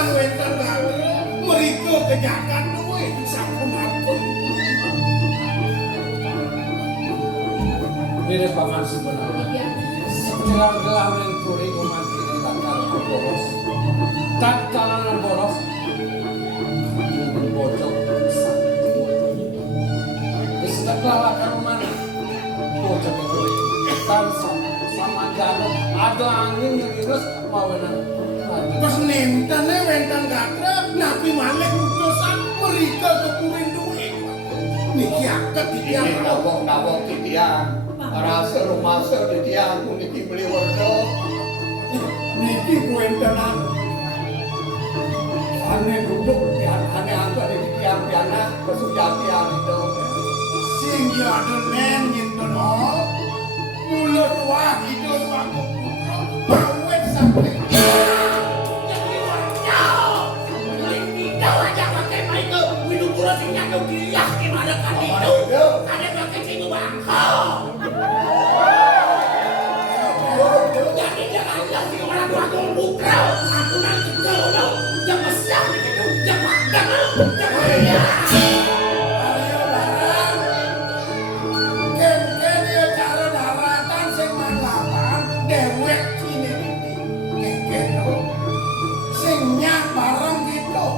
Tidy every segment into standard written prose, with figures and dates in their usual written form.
Kang wenten banget mriku kenyakan duwe sampun-ampun. Dene pangan sebenarnya. Gelar-gelar yang turi kumantini tatkala boros. Tatkala boros bocok wis tatkala kan mana bocok turi tan sama jano ada angin ngirus mawenan. Pas nentene wenten gatrep napi malih utusan mriku kepungin duwe. Niki akeh tiyang nawong tiyang. Rasa rumasa di tiang niki beli werdo. Niki kuentenan. Ane duduk ane angkat di tiang piana kesujatian itu. Sing ya denen nginteno. Mulut wah hidung aku putra mawet sampai. Jadi warnya. Ini dawa jangan kayak Michael. Widung pura sing nyakau gilas gimana kan itu. Ada pakai situ bangkau. Aku nanti tahu yang besar itu yang makan yang ayo barang ken dia cara daratan sing manglapan dewek sini ken sing nyak barang gitu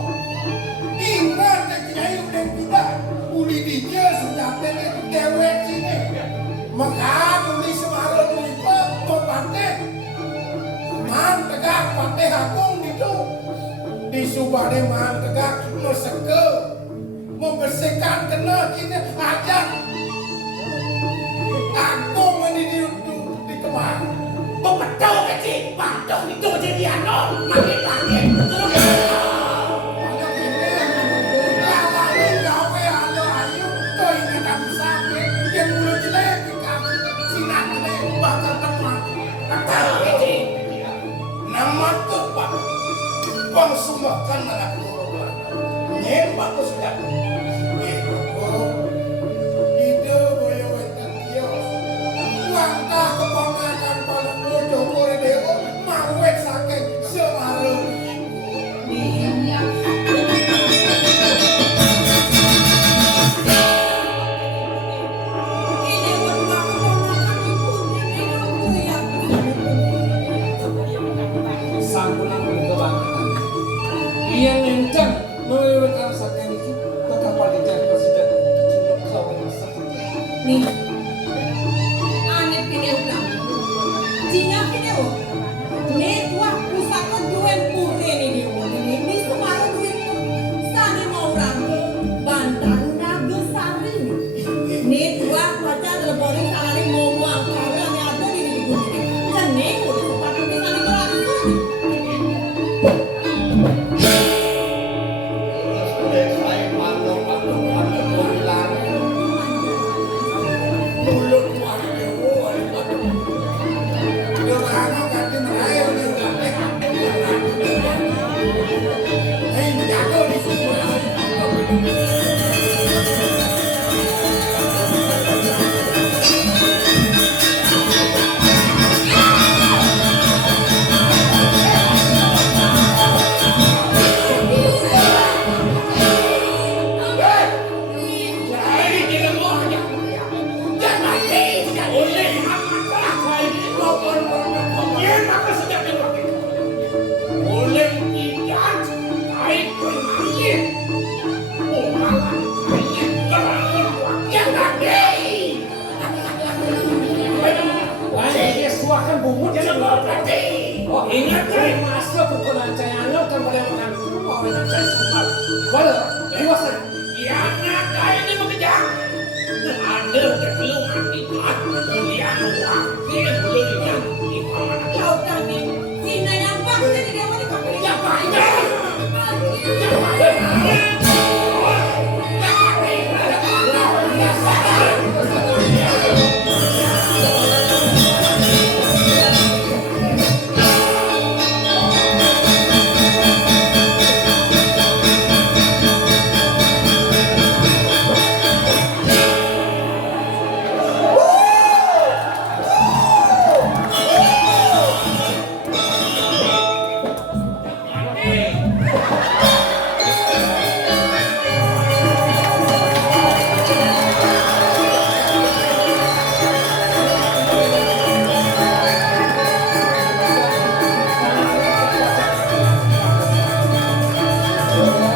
ingat kiai udah tidak uli dia senjatanya dewek sini maka uli semaro uli pepateh man tegak pateh agung gitu di subade man tegak meseke membersihkan kena kini aja agung ini di kemang bebetul kecil patuh itu jadi anom makin makin Bang sumakan anak loro nyen bagus sudah itu ide boyo weten kios wangka keponakan paling bojo kore dewo mawet saking semarung iya ini berdua keponakan ibu ini ya Sangkulan kebangetan. Iya ngencang melewatkan saking itu tetap pada jadi presiden untuk kau masak. nih aneh pilih udah Cina pilih nih tua pusaka duen puri nih ini semaru duit sani mau rangke bandang naga sari nih tua baca teleponi sari mau uang karena yang ada di ibu ini dan nih udah sepatu bisa digerak mulut wah dewo yo ana kate merayo yo kate hei jago di sini Oh ingat kan masuk pukulan cahaya kan pada makan mau dengan cahaya semua. Walau, luas